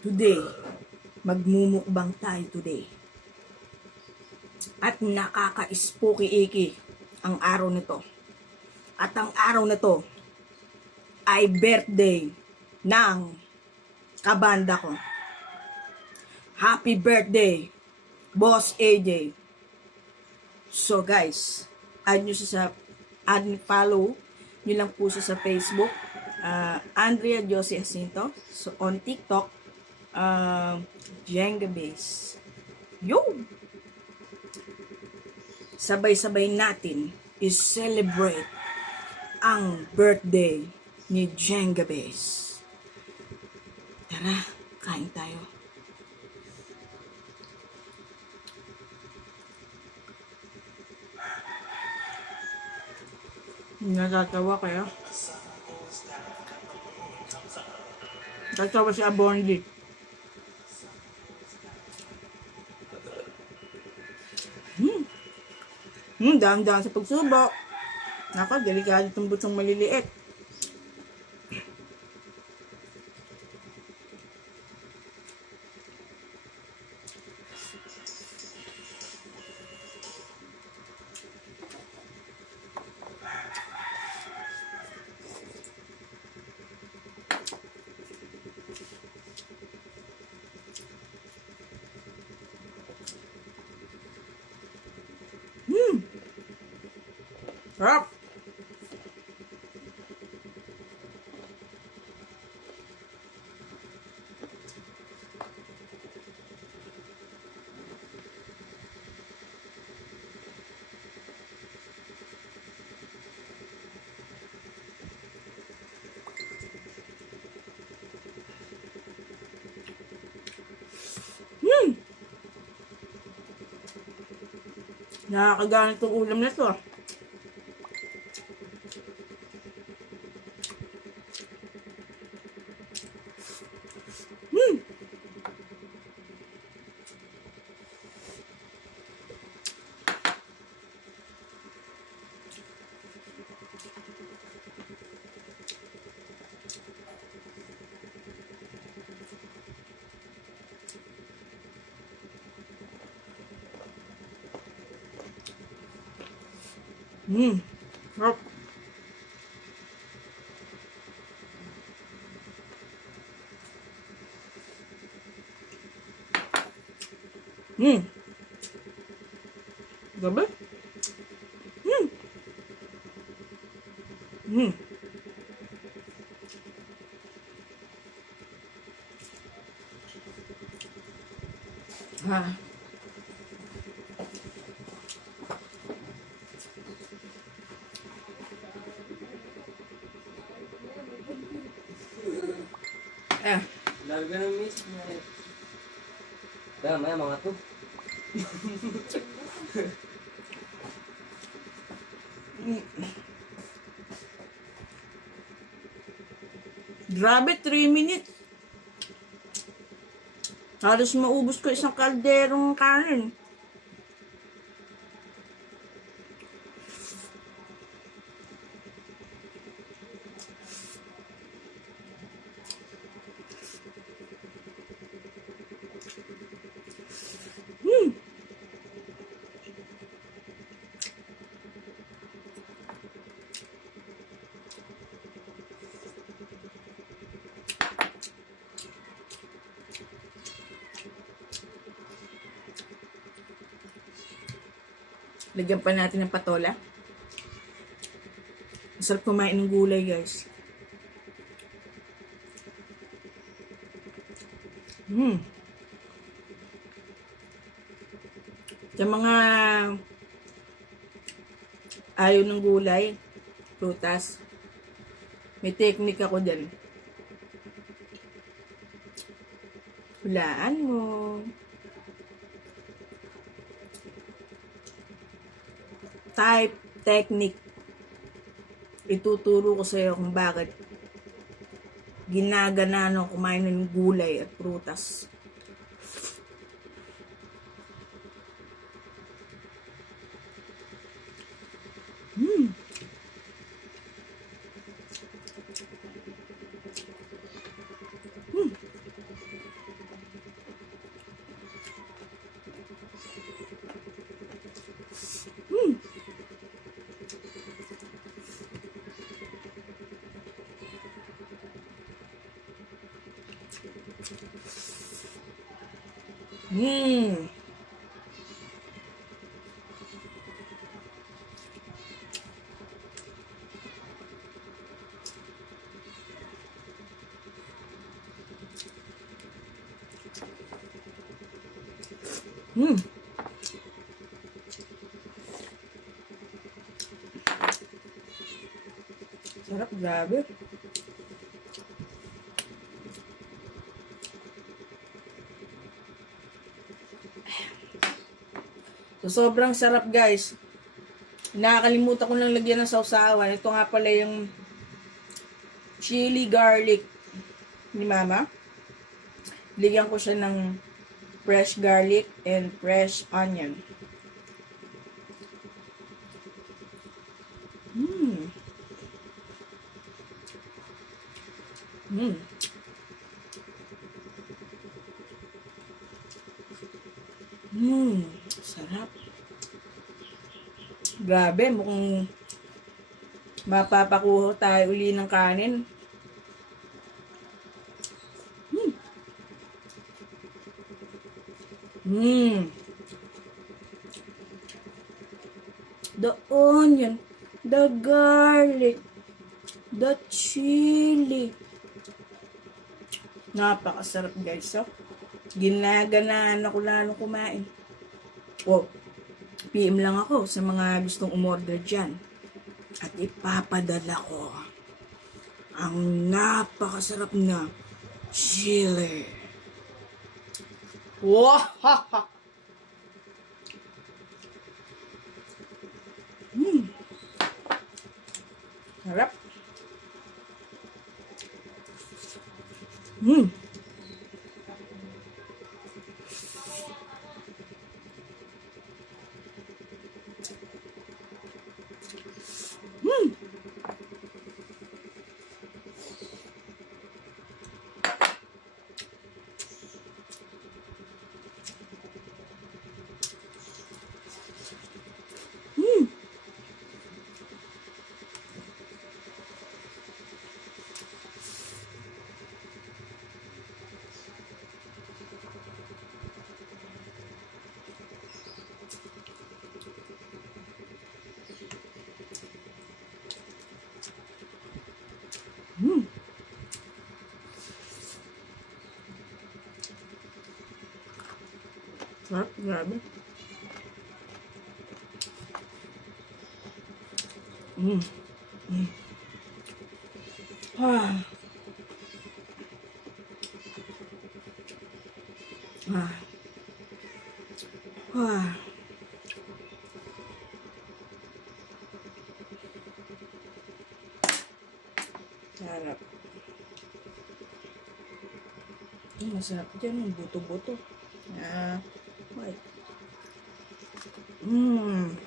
Today, magmumukbang tayo today. At nakaka-spooky iki ang araw nito. At ang araw na to ay birthday ng kabanda ko. Happy birthday, Boss AJ. So guys, add nyo siya follow nyo lang po siya sa Facebook. Andrea Josie Jacinto. So on TikTok, Jenga Base. Yo! Sabay-sabay natin i-celebrate ang birthday ni Jenga Base. Tara, kain tayo. Natatawa kaya? Natatawa si Abondi. Daan-daan sa pagsubok. Nako, delikado itong butsong maliliit. Sarap! Nakakagana itong ulam na to. Sarap. Gabi? Ha. Larga ng miss na. Dama mga to. Grabe, 3 minutes. Halos maubos ko isang kalderong kanin. Lagyan pa natin ng patola. Masarap kumain ng gulay, guys. Sa mga ayaw ng gulay, prutas, may technique ako dyan. Hulaan mo. Type technique. Ituturo ko sa iyo kung bakit ginaganaan ako kumain ng gulay at prutas. Mmm. Mmm. Sarap, grabe. So, sobrang sarap, guys. Nakakalimutan ko lang lagyan ng sausawan. Ito nga pala yung chili garlic ni Mama. Ligyan ko siya ng fresh garlic and fresh onion. Mmm. Mmm. Mmm. Sarap. Grabe, mukhang mapapakuha tayo uli ng kanin. Mmm. Mmm. The onion, the garlic, the chili. Napakasarap, guys. So, ginaganaan ako lalo kumain. Oh, PM lang ako sa mga gustong umorder dyan. At ipapadala ko ang napakasarap na chili. Wow! Sarap. Mm. Mm. Mm. Mm. Sarap, grabe. Mm. Mm. Ah. Ah. Ah. Sarap. Masarap dyan yung buto-buto. Ah. Wait. Mmm.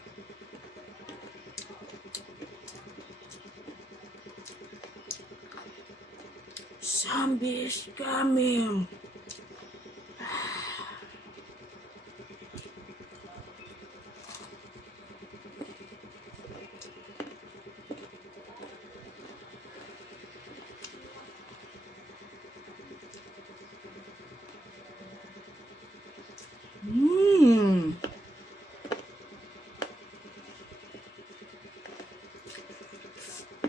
Zombie is coming. Mmm.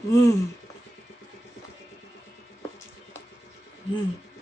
Mmm. Mmm.